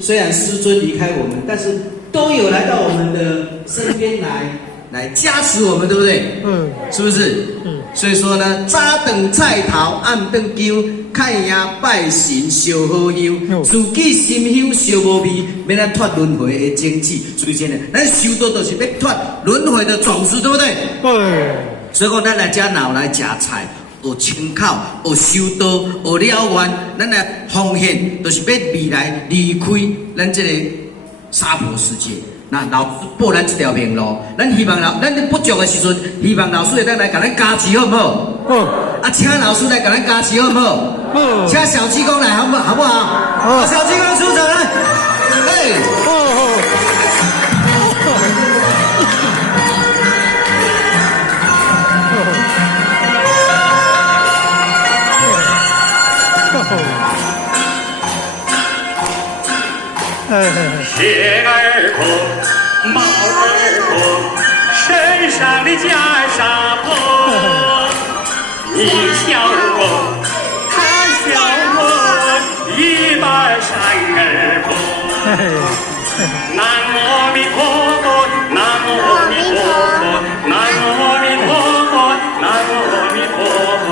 虽然师尊离开我们，但是都有来到我们的身边来加持我们，对不对？是不是？所以说呢，早顿菜头，暗顿姜，看呀拜神烧好香，自己心香烧无味，免来脱轮回的精气。所以说呢，咱修道都是要脱轮回的种子，对不对？所以讲，咱来遮脑来食菜。学清口，学修道，学了愿，咱的奉献，就是要未来离开咱这个娑婆世界。那老师报咱这条明路，咱希望咱不足的时阵，希望老师会当来给咱加持，好不好？请老师来给咱加持，好不好？请小济公来，好不好？小济公出场来，鞋儿破，帽儿破，身上的袈裟破。你笑我，他笑我，一把扇儿破。南无阿弥陀佛，南无阿弥陀佛，南无阿弥陀佛，南无阿弥陀佛。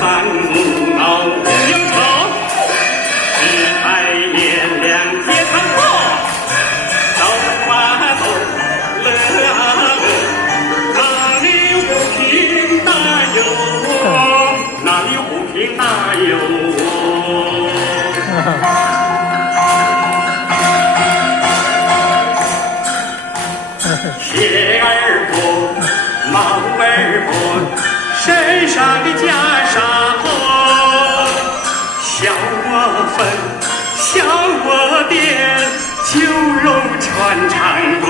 烦恼不忧愁，世态炎凉皆看破。走啊走，乐啊乐，哪里有不平哪有我，哪里有不平哪有我。鞋儿破，帽儿破，身上的袈裟破，笑我粉，笑我癫，酒肉穿肠过。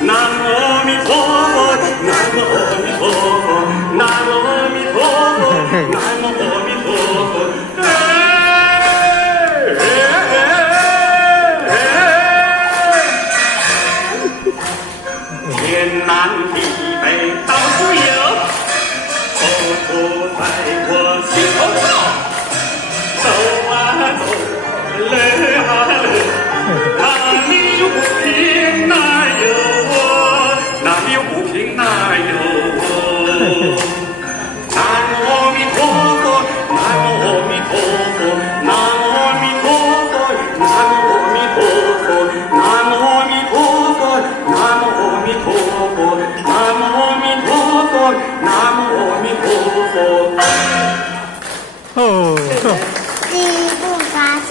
南无阿弥陀佛，南无阿弥陀佛，南无阿弥陀佛，南无阿弥陀佛。天南地北到处有，佛陀在我心头照。走啊走，乐啊乐，哪里有不平哪有我，哪里有不平哪有我。南无阿弥陀佛，南无阿弥陀佛，南无阿弥陀佛，南无阿弥陀佛，南无阿弥陀佛，南无阿弥陀佛，南无阿弥陀佛，南无阿弥陀佛。第一步发生，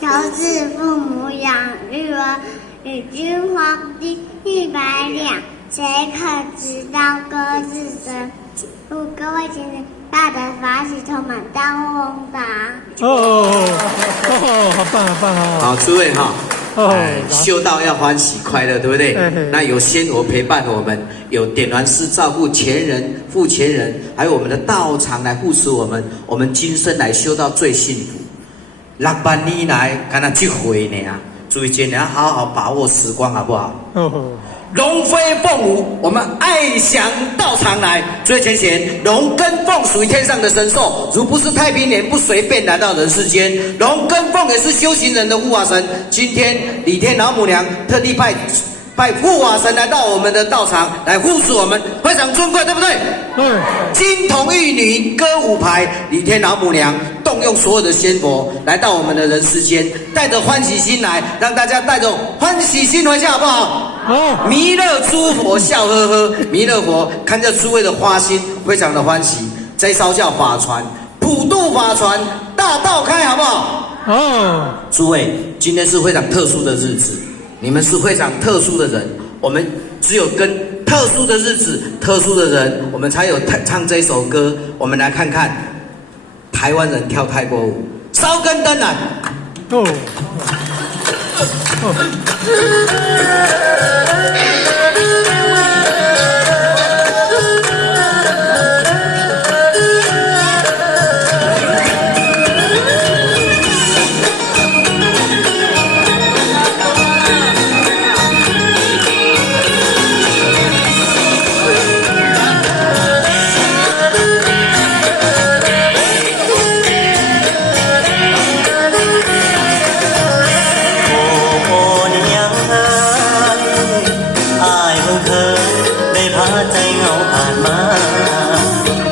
求子父母养育儿，与君皇帝100两，谁可知道各自身？祝各位亲人大德法喜充满，大获宏达。好棒好棒哦！好，诸位哈。修道要欢喜快乐，对不对？那有仙佛陪伴我们，有点燃师照顾前人、父前人，还有我们的道场来护持我们，我们今生来修道最幸福。6万年来，干那这回呢？注意今年好好把握时光，好不好？龙飞凤舞，我们爱享道场来。最前贤，龙跟凤属于天上的神兽，如不是太平年，不随便来到人世间。龙跟凤也是修行人的护法神。今天李天老母娘特地拜护法神来到我们的道场来护持我们，非常尊贵，对不对？金童玉女歌舞排，李天老母娘动用所有的仙佛来到我们的人世间，带着欢喜心来，让大家带着欢喜心回家，好不好？弥勒诸佛笑呵呵，弥勒佛看着诸位的花心，非常的欢喜。这艘叫法船，普渡法船，大道开，好不好？诸位，今天是非常特殊的日子，你们是非常特殊的人，我们只有跟特殊的日子、特殊的人，我们才有唱这首歌。我们来看看台湾人跳泰国舞，烧根灯来。ใจเหงาผ่านมา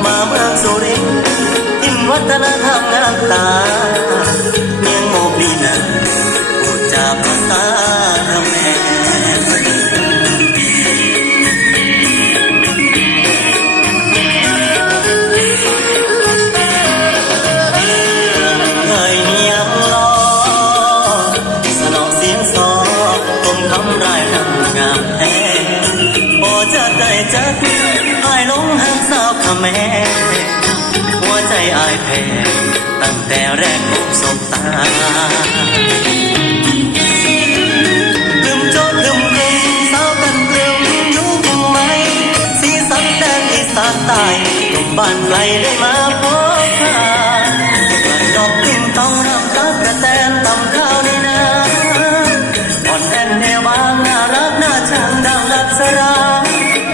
มาเมืองสุรินทร์ทิมวัฒนธรรมงามตาเมียงโมกลีนันพูดจาภาษาระแมจักอายลงหักสาวขแม่หัวใจอายแพ้ตั้งแต่แรกพบสบตาลืมโจทย์ลืมกลุ่มสาวกันเกลียวอยู่คงไหมสีสันแดนอีสานใต้กลุ่มบ้านไกลได้มาพบพากลั่นดอกทิ้งต้องรำตักกระแตนตำข้าวในนาอ่อนแอนเอวางน่ารักน่าชังดังรักสรา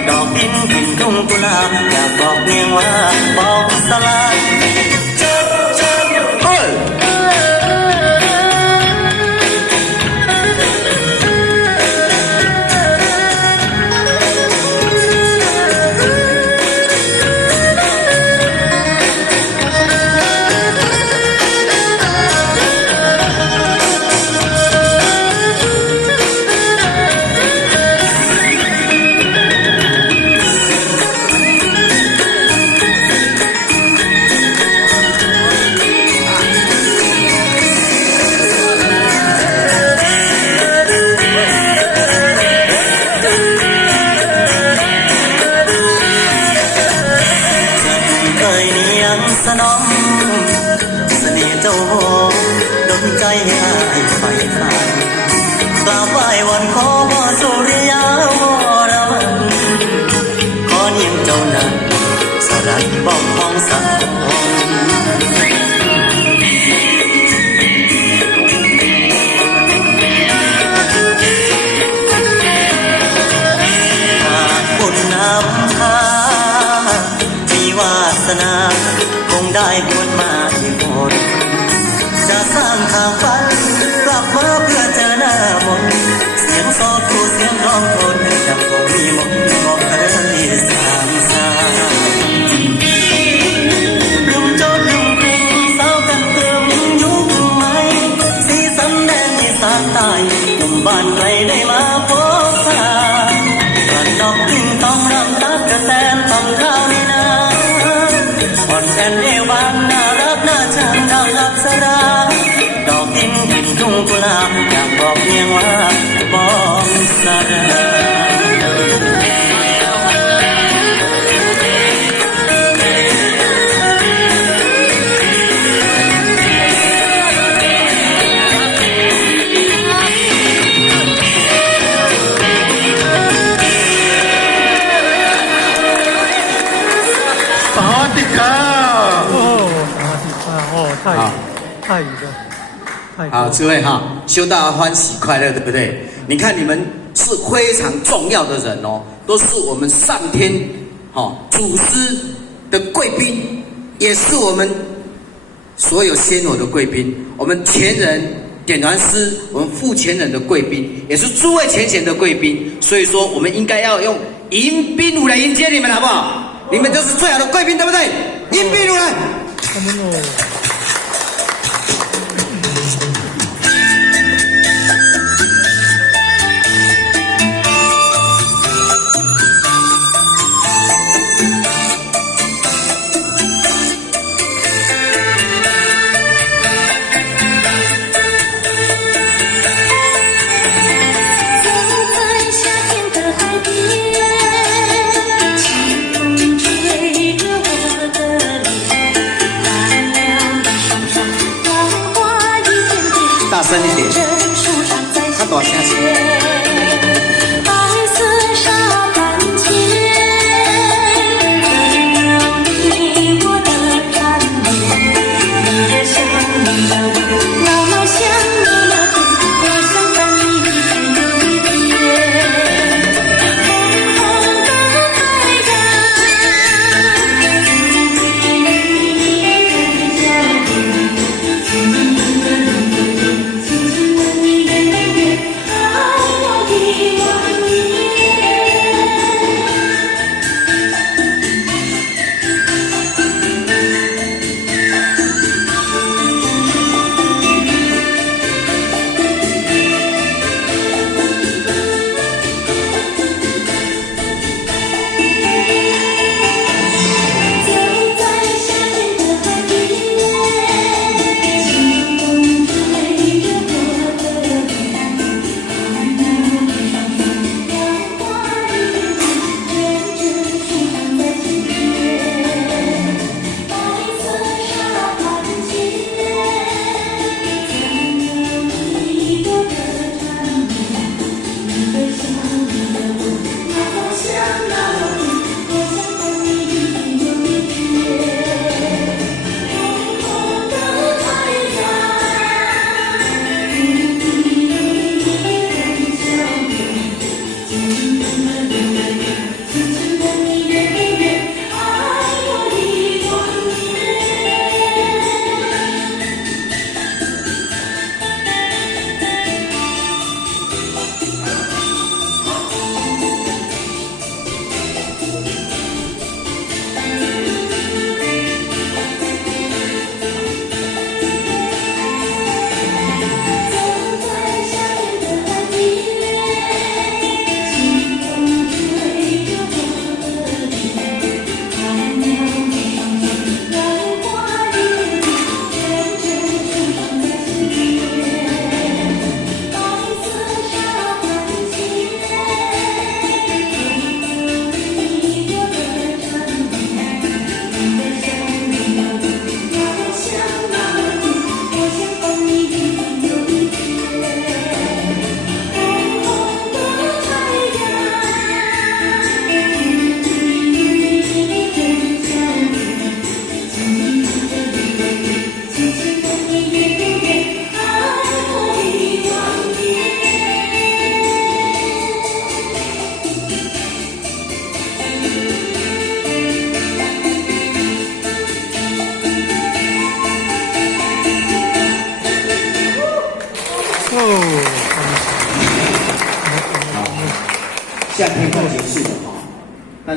ดอกดินกินทุ่งกุหลาบอยากบอกเพียงว่าบอกสลายเจ็บเจ็บเฮ้ยสนองเสน่ห์เจ้าโหดนใจให้อายไฟฝันกราบไหว้วันขอพ่อสุริยาวรมันขอเนียมเจ้านั้นสลัดป้องของสังคมหากบุญนำพามีวาสนาคงได้บวชมาอีกคนจะสร้างทางฝันกลับมาเพื่อเจอหน้ามนเสียงซอคู่เสียงร้องโคนยังคงมีมนบอกเคยสามสาลืมโจทย์ลืมกลุ่มสาวกันเติมยุคใหม่สีสันแดนอีสานใต้กลุ่มบ้านไกลได้มาพบพากลั่นดอกทิ้งต้องรำตักกระแตนทำข้าวในนาอ่อนแอนเอวบางน่ารักน่าชังดังอับสราดอกดินกินทุ่งกุหลาบอยากบอกเพียงว่าบอกสรา泰语的，泰语。好，智慧哈，修道欢喜快乐，对不对？你看你们是非常重要的人哦，都是我们上天祖师的贵宾，也是我们所有仙偶的贵宾，我们前人点传师，我们副前人的贵宾，也是诸位前贤的贵宾。所以说，我们应该要用迎宾舞来迎接你们，好不好？你们就是最好的贵宾，对不对？迎宾舞来。清风吹着我的脸，蓝了。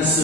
是。